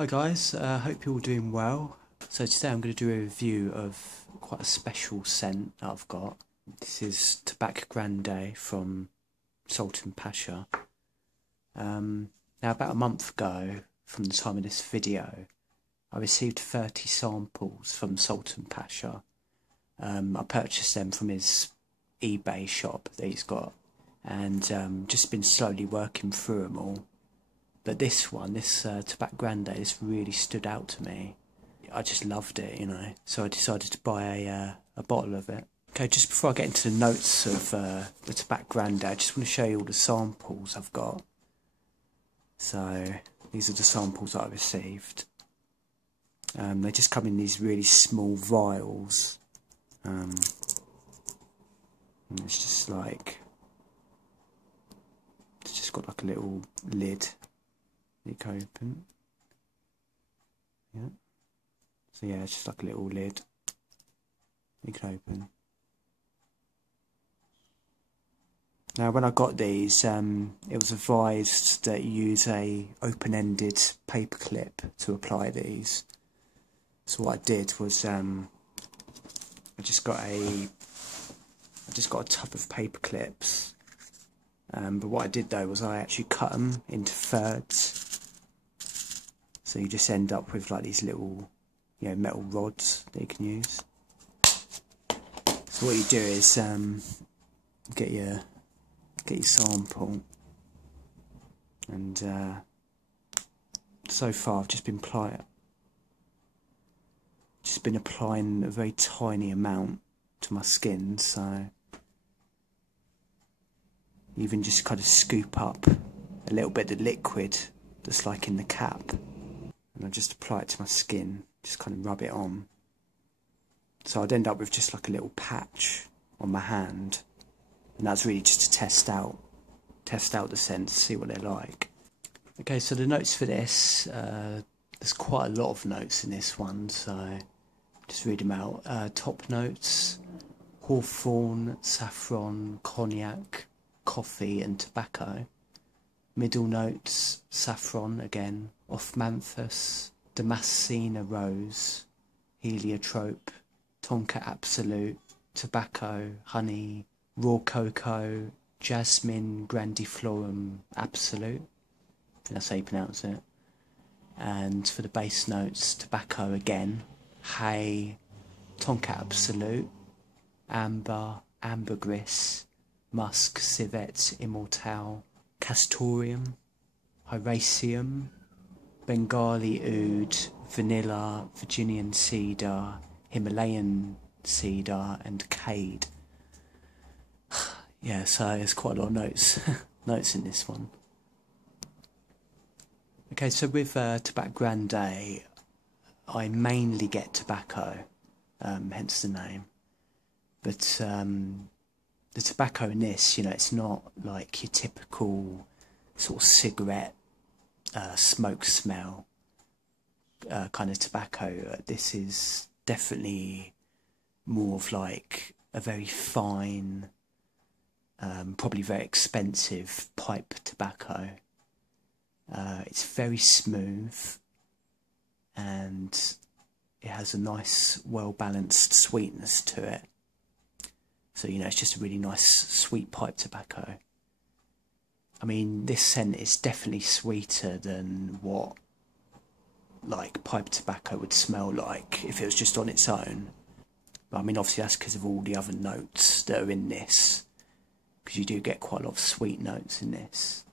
Hi guys, hope you're all doing well. So today I'm going to do a review of quite a special scent that I've got. This is Tabac Grande from Sultan Pasha. Now about a month ago from the time of this video, I received 30 samples from Sultan Pasha. I purchased them from his eBay shop that he's got, and just been slowly working through them all. But this one, this Tabac Grande, this really stood out to me. I just loved it, you know, so I decided to buy a bottle of it. Okay, just before I get into the notes of the Tabac Grande, I just want to show you all the samples I've got. So these are the samples that I received. They just come in these really small vials. And it's just like, it's just got like a little lid you can open. Yeah. So yeah, it's just like a little lid you can open. Now when I got these, it was advised that you use a open-ended paper clip to apply these. So what I did was I just got a tub of paper clips. But what I did though was I actually cut them into thirds. So you just end up with like these little, you know, metal rods that you can use. So what you do is get your sample, and so far I've just been applying a very tiny amount to my skin. So even just kind of scoop up a little bit of the liquid that's like in the cap, and I just apply it to my skin, just kind of rub it on. So I'd end up with just like a little patch on my hand, and that's really just to test out the scents, see what they're like. Okay, so the notes for this, there's quite a lot of notes in this one, so just read them out. Top notes: hawthorn, saffron, cognac, coffee and tobacco. Middle notes: saffron again, offmanthus, damascena rose, heliotrope, tonka absolute, tobacco, honey, raw cocoa, jasmine grandiflorum absolute. I think that's how you pronounce it. And for the base notes: tobacco again, hay, tonka absolute, amber, ambergris, musk, civet, immortale, castoreum, hyraceum, Bengali oud, vanilla, Virginian cedar, Himalayan cedar and cade. Yeah, so there's quite a lot of notes in this one. Okay, so with Tabac Grande, I mainly get tobacco, hence the name. But the tobacco in this, you know, it's not like your typical sort of cigarette smoke smell kind of tobacco. This is definitely more of like a very fine, probably very expensive pipe tobacco. It's very smooth, and it has a nice, well-balanced sweetness to it. So, you know, it's just a really nice sweet pipe tobacco. I mean, this scent is definitely sweeter than what like pipe tobacco would smell like if it was just on its own. But I mean, obviously that's because of all the other notes that are in this, because you do get quite a lot of sweet notes in this.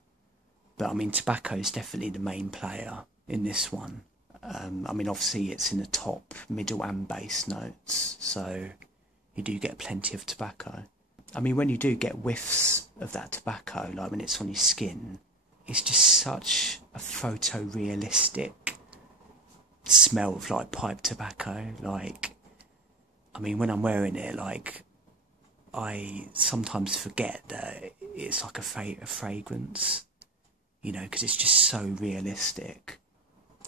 But I mean, tobacco is definitely the main player in this one. I mean, obviously it's in the top, middle and base notes, so you do get plenty of tobacco. I mean, when you do get whiffs of that tobacco, like when it's on your skin, it's just such a photorealistic smell of like pipe tobacco. Like, I mean, when I'm wearing it, like, I sometimes forget that it's like a fragrance, you know, because it's just so realistic.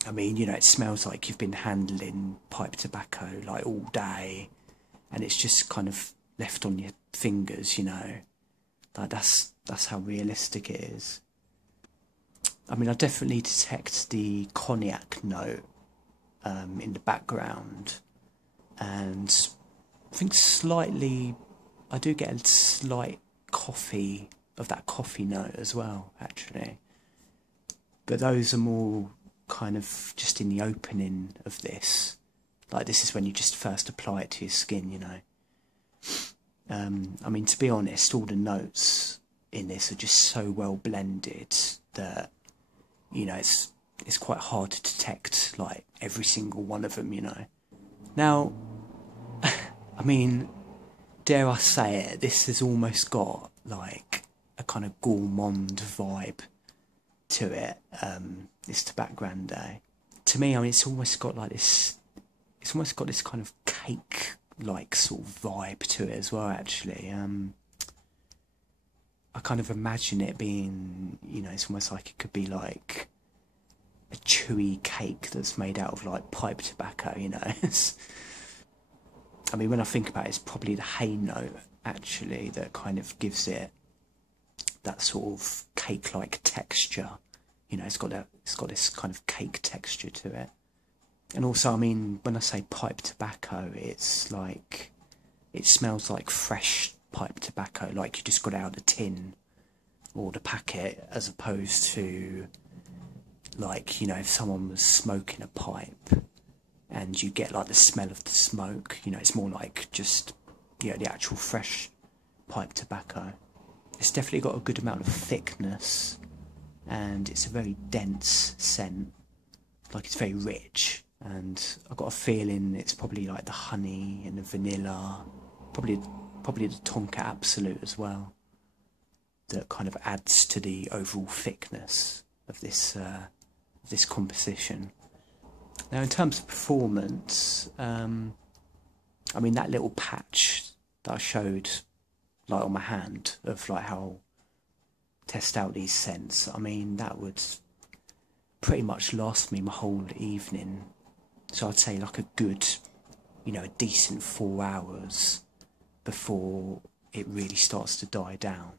I mean, you know, it smells like you've been handling pipe tobacco like all day, and it's just kind of left on your fingers, you know. Like that's how realistic it is. I mean, I definitely detect the cognac note in the background, and I think slightly, I do get a slight coffee, of that coffee note as well, actually. But those are more kind of just in the opening of this. Like, this is when you just first apply it to your skin, you know. I mean, to be honest, all the notes in this are just so well blended that, you know, it's quite hard to detect, like, every single one of them, you know. Now, I mean, dare I say it, this has almost got, like, a kind of gourmand vibe to it, this Tabac Grande. To me, I mean, it's almost got like this, it's almost got this kind of cake-like sort of vibe to it as well, actually. I kind of imagine it being, you know, it's almost like it could be like a chewy cake that's made out of like pipe tobacco, you know. I mean, when I think about it, it's probably the hay note, actually, that kind of gives it that sort of cake-like texture. You know, it's got this kind of cake texture to it. And also, I mean, when I say pipe tobacco, it's like, it smells like fresh pipe tobacco, like you just got it out of the tin or the packet, as opposed to, like, you know, if someone was smoking a pipe and you get like the smell of the smoke, you know, it's more like just, you know, the actual fresh pipe tobacco. It's definitely got a good amount of thickness, and it's a very dense scent, like it's very rich, and I've got a feeling it's probably like the honey and the vanilla, probably the Tonka Absolute as well, that kind of adds to the overall thickness of this composition. Now, in terms of performance, I mean, that little patch that I showed, like, on my hand, of like how test out these scents, I mean, that would pretty much last me my whole evening. So I'd say like a good, you know, a decent 4 hours before it really starts to die down.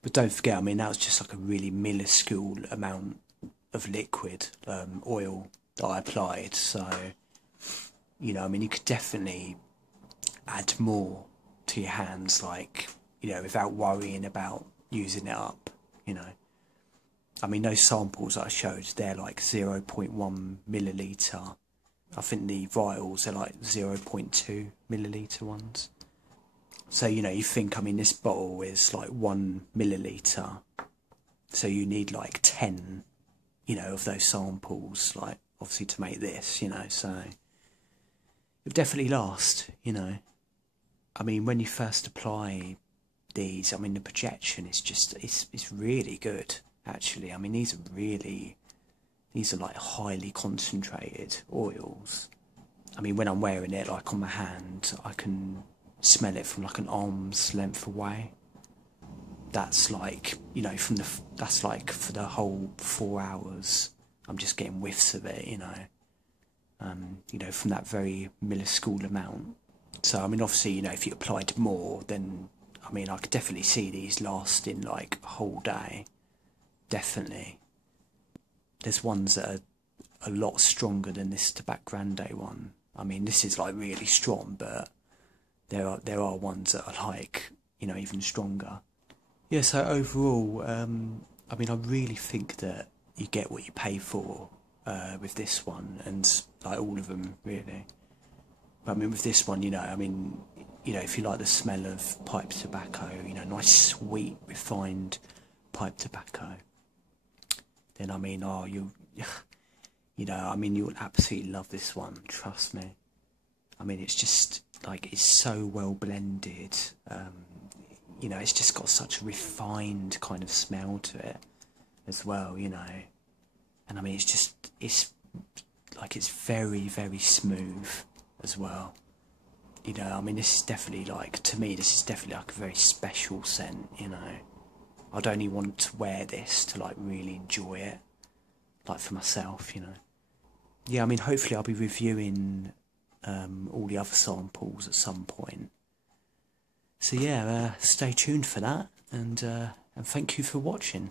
But don't forget, I mean, that was just like a really minuscule amount of liquid, oil that I applied. So, you know, I mean, you could definitely add more to your hands, like, you know, without worrying about using it up, you know. I mean, those samples that I showed, they're like 0.1 milliliter. I think the vials are like 0.2 milliliter ones. So, you know, you think, I mean, this bottle is like 1 milliliter. So you need like 10, you know, of those samples, like, obviously, to make this, you know. So it would definitely last, you know. I mean, when you first apply these, I mean, the projection is just, it's really good, actually. I mean, these are like highly concentrated oils. I mean, when I'm wearing it, like, on my hand, I can smell it from like an arm's length away. That's like, you know, that's like for the whole 4 hours, I'm just getting whiffs of it, you know, from that very minuscule amount. So, I mean, obviously, you know, if you applied more, then, I mean, I could definitely see these lasting like a whole day. Definitely. There's ones that are a lot stronger than this Tabac Grande one. I mean, this is like really strong, but there are ones that are like, you know, even stronger. Yeah, so overall, I mean, I really think that you get what you pay for with this one, and like all of them, really. But I mean, with this one, you know, I mean, you know, if you like the smell of pipe tobacco, you know, nice, sweet, refined pipe tobacco, then, I mean, oh, you know, I mean, you'll absolutely love this one, trust me. I mean, it's just, like, it's so well blended. You know, it's just got such a refined kind of smell to it as well, you know. And I mean, it's like, it's very, very smooth as well. You know, I mean, this is definitely, like, to me, this is definitely like a very special scent, you know. I'd only want to wear this to, like, really enjoy it, like, for myself, you know. Yeah, I mean, hopefully I'll be reviewing all the other samples at some point. So yeah, stay tuned for that, and thank you for watching.